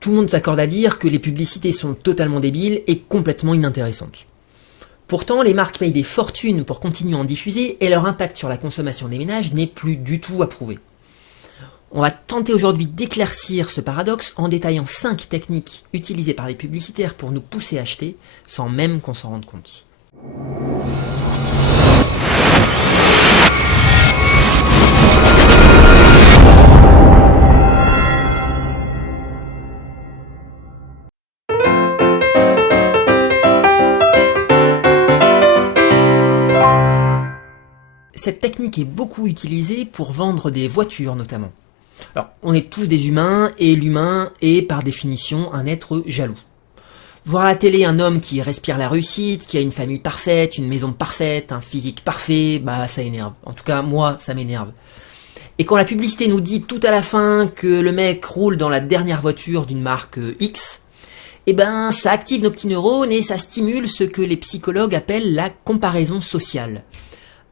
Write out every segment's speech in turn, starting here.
Tout le monde s'accorde à dire que les publicités sont totalement débiles et complètement inintéressantes. Pourtant, les marques payent des fortunes pour continuer à en diffuser et leur impact sur la consommation des ménages n'est plus du tout à prouver. On va tenter aujourd'hui d'éclaircir ce paradoxe en détaillant 5 techniques utilisées par les publicitaires pour nous pousser à acheter sans même qu'on s'en rende compte. Cette technique est beaucoup utilisée pour vendre des voitures notamment. Alors, on est tous des humains, et l'humain est par définition un être jaloux. Voir à la télé un homme qui respire la réussite, qui a une famille parfaite, une maison parfaite, un physique parfait, ça énerve. En tout cas, moi, ça m'énerve. Et quand la publicité nous dit tout à la fin que le mec roule dans la dernière voiture d'une marque X, ça active nos petits neurones et ça stimule ce que les psychologues appellent la comparaison sociale.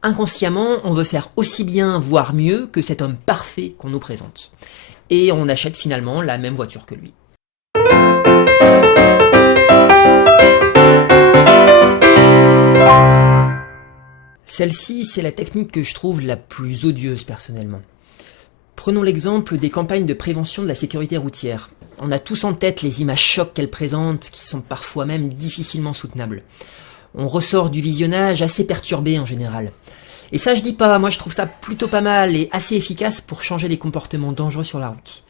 Inconsciemment, on veut faire aussi bien, voire mieux, que cet homme parfait qu'on nous présente. Et on achète finalement la même voiture que lui. Celle-ci, c'est la technique que je trouve la plus odieuse personnellement. Prenons l'exemple des campagnes de prévention de la sécurité routière. On a tous en tête les images chocs qu'elles présentent, qui sont parfois même difficilement soutenables. On ressort du visionnage assez perturbé en général. Et ça je dis pas, moi je trouve ça plutôt pas mal et assez efficace pour changer les comportements dangereux sur la route.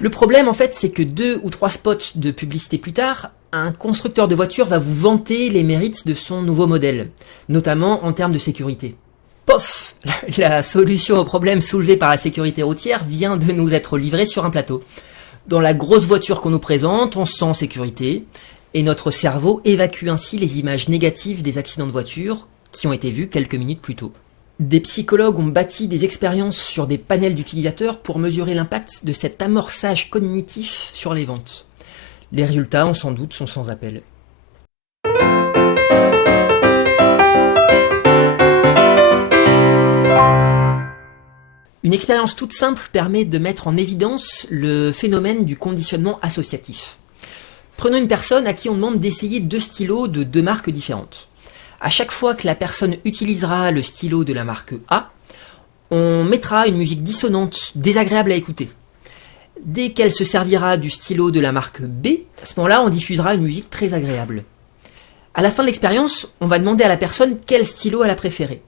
Le problème en fait c'est que 2 ou 3 spots de publicité plus tard, un constructeur de voitures va vous vanter les mérites de son nouveau modèle, notamment en termes de sécurité. Pof! La solution au problème soulevé par la sécurité routière vient de nous être livrée sur un plateau. Dans la grosse voiture qu'on nous présente, on se sent en sécurité, et notre cerveau évacue ainsi les images négatives des accidents de voiture qui ont été vus quelques minutes plus tôt. Des psychologues ont bâti des expériences sur des panels d'utilisateurs pour mesurer l'impact de cet amorçage cognitif sur les ventes. Les résultats, on s'en doute, sont sans appel. Une expérience toute simple permet de mettre en évidence le phénomène du conditionnement associatif. Prenons une personne à qui on demande d'essayer 2 stylos de 2 marques différentes. À chaque fois que la personne utilisera le stylo de la marque A, on mettra une musique dissonante, désagréable à écouter. Dès qu'elle se servira du stylo de la marque B, à ce moment-là, on diffusera une musique très agréable. À la fin de l'expérience, on va demander à la personne quel stylo elle a préféré.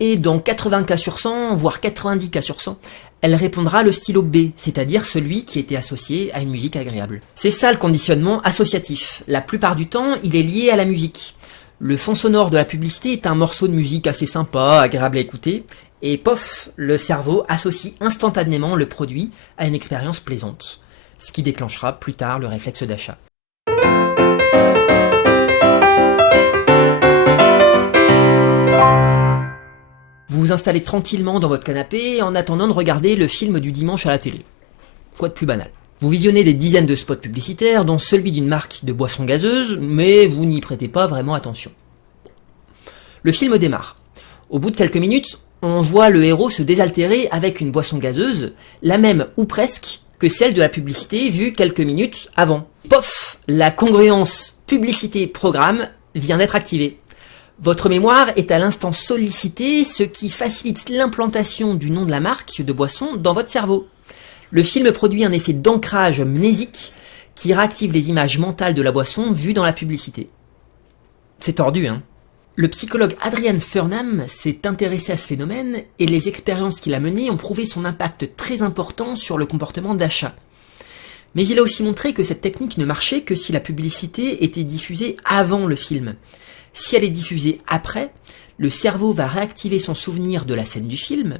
Et dans 80 cas sur 100, voire 90 cas sur 100, elle répondra le stylo B, c'est-à-dire celui qui était associé à une musique agréable. C'est ça le conditionnement associatif. La plupart du temps, il est lié à la musique. Le fond sonore de la publicité est un morceau de musique assez sympa, agréable à écouter, et pof, le cerveau associe instantanément le produit à une expérience plaisante, ce qui déclenchera plus tard le réflexe d'achat. Vous vous installez tranquillement dans votre canapé en attendant de regarder le film du dimanche à la télé. Quoi de plus banal? Vous visionnez des dizaines de spots publicitaires, dont celui d'une marque de boissons gazeuses, mais vous n'y prêtez pas vraiment attention. Le film démarre. Au bout de quelques minutes, on voit le héros se désaltérer avec une boisson gazeuse, la même ou presque que celle de la publicité vue quelques minutes avant. Pof! La congruence publicité-programme vient d'être activée. Votre mémoire est à l'instant sollicitée, ce qui facilite l'implantation du nom de la marque de boisson dans votre cerveau. Le film produit un effet d'ancrage mnésique qui réactive les images mentales de la boisson vues dans la publicité. C'est tordu, hein? Le psychologue Adrian Furnham s'est intéressé à ce phénomène et les expériences qu'il a menées ont prouvé son impact très important sur le comportement d'achat. Mais il a aussi montré que cette technique ne marchait que si la publicité était diffusée avant le film. Si elle est diffusée après, le cerveau va réactiver son souvenir de la scène du film,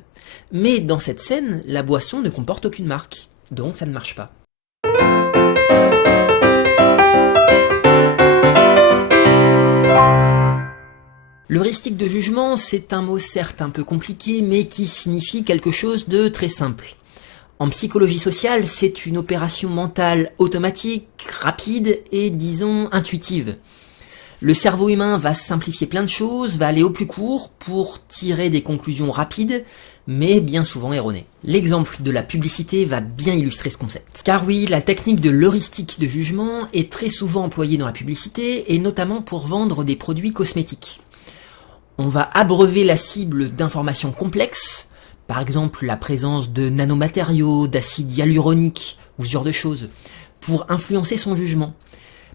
mais dans cette scène, la boisson ne comporte aucune marque, donc ça ne marche pas. L'heuristique de jugement, c'est un mot certes un peu compliqué, mais qui signifie quelque chose de très simple. En psychologie sociale, c'est une opération mentale automatique, rapide et, disons, intuitive. Le cerveau humain va simplifier plein de choses, va aller au plus court pour tirer des conclusions rapides, mais bien souvent erronée. L'exemple de la publicité va bien illustrer ce concept. Car oui, la technique de l'heuristique de jugement est très souvent employée dans la publicité, et notamment pour vendre des produits cosmétiques. On va abreuver la cible d'informations complexes, par exemple la présence de nanomatériaux, d'acide hyaluronique, ou ce genre de choses, pour influencer son jugement.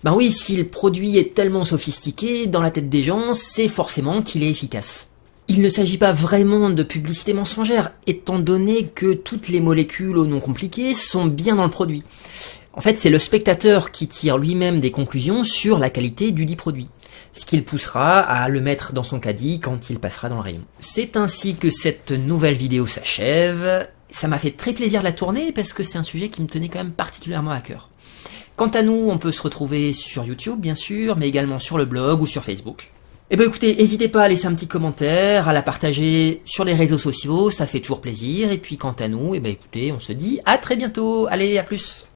Ben oui, si le produit est tellement sophistiqué, dans la tête des gens, c'est forcément qu'il est efficace. Il ne s'agit pas vraiment de publicité mensongère, étant donné que toutes les molécules au nom compliqué sont bien dans le produit. En fait, c'est le spectateur qui tire lui-même des conclusions sur la qualité du dit produit, ce qui le poussera à le mettre dans son caddie quand il passera dans le rayon. C'est ainsi que cette nouvelle vidéo s'achève. Ça m'a fait très plaisir de la tourner parce que c'est un sujet qui me tenait quand même particulièrement à cœur. Quant à nous, on peut se retrouver sur YouTube bien sûr, mais également sur le blog ou sur Facebook. Et ben écoutez, n'hésitez pas à laisser un petit commentaire, à la partager sur les réseaux sociaux, ça fait toujours plaisir. Et puis quant à nous, et ben écoutez, on se dit à très bientôt. Allez, à plus.